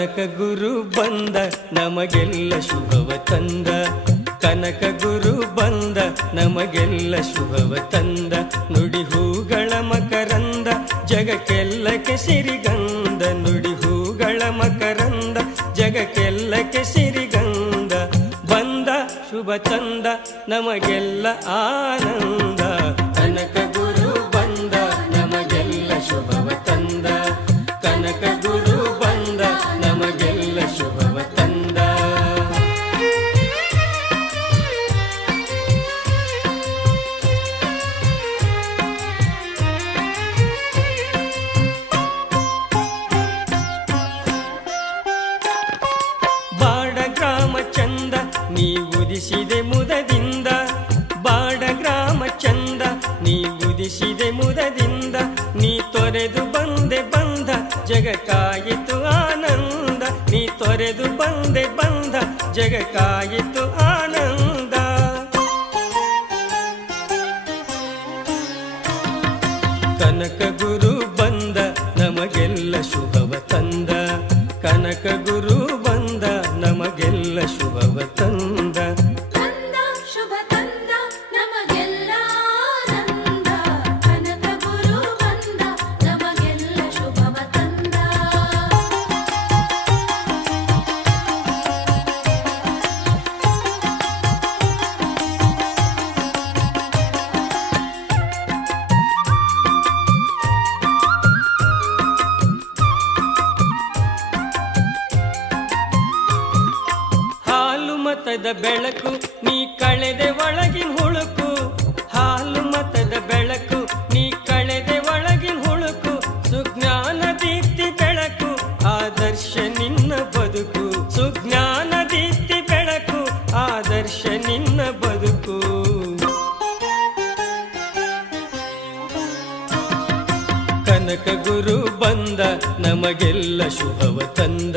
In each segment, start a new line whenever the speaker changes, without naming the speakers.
ಕನಕ ಗುರು ಬಂದ ನಮಗೆಲ್ಲ ಶುಭವ ತಂದ. ಕನಕ ಗುರು ಬಂದ ನಮಗೆಲ್ಲ ಶುಭವ ತಂದ. ನುಡಿ ಹೂಗಳ ಮಕರಂದ, ಜಗಕ್ಕೆಲ್ಲಕ್ಕೆ ಸಿರಿಗಂಧ ನುಡಿ ಹೂಗಳ ಮಕರಂದ, ಜಗಕ್ಕೆಲ್ಲಕ್ಕೆ ಸಿರಿಗಂಧ ಬಂದ, ಶುಭ ತಂದ, ನಮಗೆಲ್ಲ ಆನಂದ. ಕನಕ ಉದಿಸಿದೆ ಮುದದಿಂದ, ಬಾಡ ಗ್ರಾಮ ಚಂದ. ನೀ ಉದಿಸಿದೆ ಮುದದಿಂದ, ನೀ ತೊರೆದು ಬಂದೆ ಬಂದ. ಜಗಕ್ಕಾಯಿತು ಆನಂದ, ನೀ ತೊರೆದು ಬಂದೆ ಬಂದ. ಜಗಕ್ಕಾಯಿತು ಆನಂದ. ಕನಕ ಗುರು ಬಂದ, ನಮಗೆಲ್ಲ ಶುಭವ ತಂದ. ಕನಕ ಗುರು ಬಂದ, ನಮಗೆಲ್ಲ ಶುಭವ ತಂದ. ಮತದ ಬೆಳಕು, ನೀ ಕಳೆದೆ ಒಳಗಿನ ಹುಳುಕು. ಹಾಲು ಮತದ ಬೆಳಕು, ನೀ ಕಳೆದೆ ಒಳಗಿನ ಹುಳುಕು. ಸುಜ್ಞಾನ ದೀಪ್ತಿ ಬೆಳಕು, ಆದರ್ಶ ನಿನ್ನ ಬದುಕು. ಸುಜ್ಞಾನ ದೀಪ್ತಿ ಬೆಳಕು, ಆದರ್ಶ ನಿನ್ನ ಬದುಕು. ಕನಕ ಗುರು ಬಂದ, ನಮಗೆಲ್ಲ ಶುಭವ ತಂದ.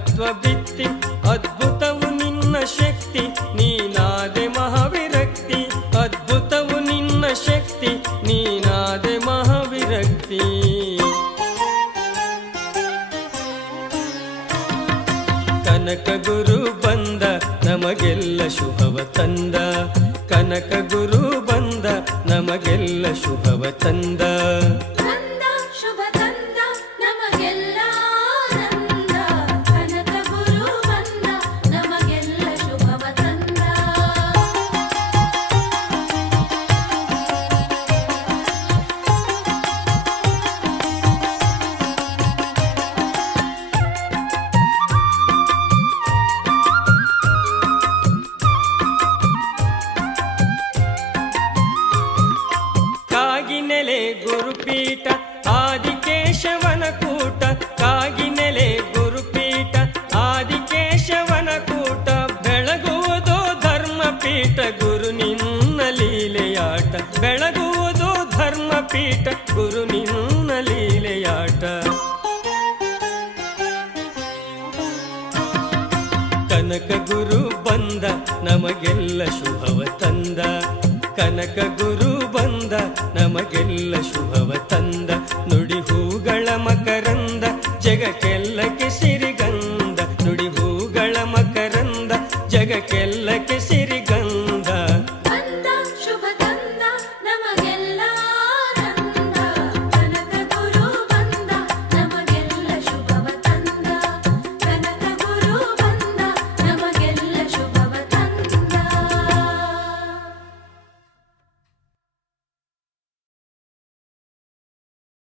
ತತ್ವ ಬಿತ್ತಿ, ಅದ್ಭುತವು ನಿನ್ನ ಶಕ್ತಿ, ನೀನಾದೆ ಮಹಾವಿರಕ್ತಿ. ಅದ್ಭುತವು ನಿನ್ನ ಶಕ್ತಿ, ನೀನಾದೆ ಮಹಾವಿರಕ್ತಿ. ಕನಕ ಗುರು ಬಂದ, ನಮಗೆಲ್ಲ ಶುಭವ ತಂದ. ಕನಕ ಗುರು ಬಂದ, ನಮಗೆಲ್ಲ ಶುಭವ ತಂದ. ಬೆಳಗುವುದೋ ಧರ್ಮಪೀಠ, ಗುರು ನಿನ್ನ ಲೀಲೆಯಾಟ. ಕನಕ ಗುರು ಬಂದ ನಮಗೆಲ್ಲ ಶುಭವ ತಂದ. ಕನಕ ಗುರು ಬಂದ ನಮಗೆಲ್ಲ ಶುಭವ ತಂದ. ನುಡಿ ಹೂಗಳ ಮಕರಂದ ಜಗಕ್ಕೆಲ್ಲಕ್ಕೆ